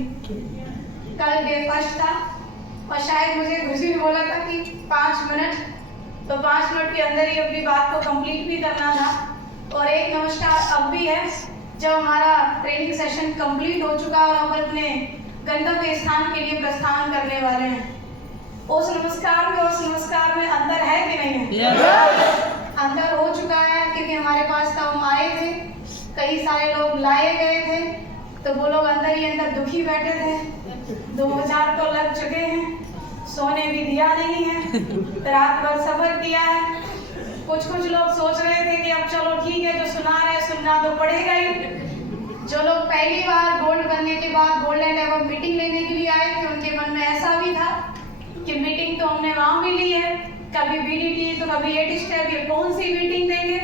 कल day first था और शायद मुझे खुशी ने बोला था कि 5 मिनट, तो 5 मिनट के अंदर ही अपनी बात को कंप्लीट भी करना था। और एक नमस्कार अब भी है जब हमारा ट्रेनिंग सेशन कंप्लीट हो चुका और अब अपने गंतव्य स्थान के लिए प्रस्थान करने वाले हैं। उस नमस्कार में उस नमस्कार में अंतर है कि नहीं है? अंतर हो चुका है क्योंकि हमारे पास तो हम आए थे, कई सारे लोग लाए गए थे, तो वो लोग अंदर ही अंदर दुखी बैठे थे। 2000 तो लग चुके हैं, सोने भी दिया नहीं है, रात भर सफर किया है। कुछ लोग सोच रहे थे कि अब चलो ठीक है, जो सुना रहे सुनना तो पड़ेगा ही। जो लोग पहली बार गोल्ड बनने के बाद गोल्डन लेवल मीटिंग लेने के लिए आए थे, उनके मन में ऐसा भी था कि मीटिंग तो हमने वहाँ भी ली है, कभी बीडीटी तो कभी 8 स्टेप, ये कौन सी मीटिंग देंगे।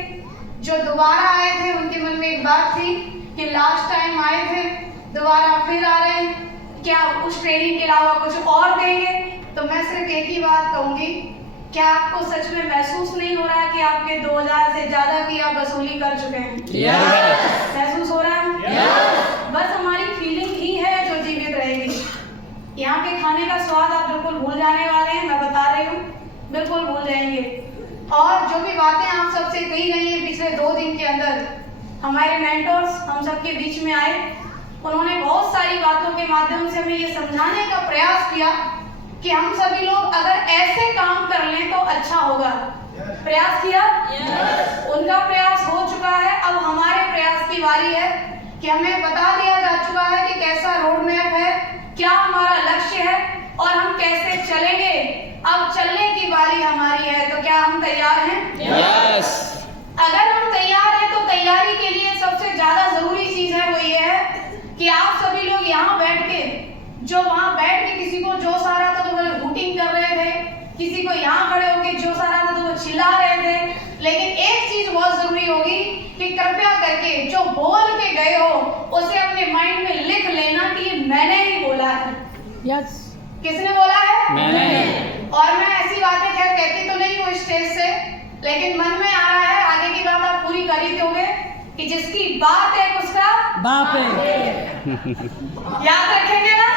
जो दोबारा आए थे उनके मन में एक बात थी कि लास्ट टाइम आए थे, दोबारा फिर आ रहे हैं, क्या उस ट्रेनिंग के अलावा कुछ और देंगे। तो मैं सिर्फ एक ही बात कहूँगी, क्या आपको सच में महसूस नहीं हो रहा है कि आपके 2000 से ज्यादा की आप वसूली कर चुके हैं? महसूस हो रहा है? बस हमारी फीलिंग ही है जो जीवित रहेगी। यहाँ के खाने का स्वाद आप बिल्कुल भूल जाने वाले हैं, मैं बता रही हूँ, बिल्कुल भूल जाएंगे। और जो भी बातें आप सबसे कही गई हैं पिछले 2 दिन के अंदर, हमारे मेंटर्स हम सबके बीच में आए, उन्होंने बहुत सारी बातों के माध्यम से हमें ये समझाने का प्रयास किया कि हम सभी लोग अगर ऐसे काम कर लें तो अच्छा होगा। प्रयास किया? उनका प्रयास हो चुका है, अब हमारे प्रयास की बारी है कि हमें बता दिया जा चुका है कि कैसा रोड मैप है, क्या हमारा लक्ष्य है और हम कैसे चलेंगे। अब चलने की बारी हमारी है, तो क्या हम तैयार हैं? यस। अगर हम तैयार हैं तो तैयारी के लिए सबसे ज्यादा जरूरी चीज है वो ये है कि आप सभी लोग यहाँ बैठ के, जो वहाँ बैठ के किसी को जोश आ रहा था तो वो हूटिंग कर रहे थे, किसी को यहाँ खड़े होकर जोश आ रहा था तो वो चिल्ला रहे थे, लेकिन एक चीज बहुत जरूरी होगी कि कृपया करके जो बोल के गए हो उसे अपने माइंड में लिख लेना कि मैंने ही बोला है। यस। किसने बोला है? मैंने। और मैं ऐसी बातें खैर कहती तो नहीं हूँ स्टेज से, लेकिन मन में आ रहा है, आगे की बात आप पूरी कर ही दोगे कि जिसकी बात है उसका बाप है। याद रखेंगे ना?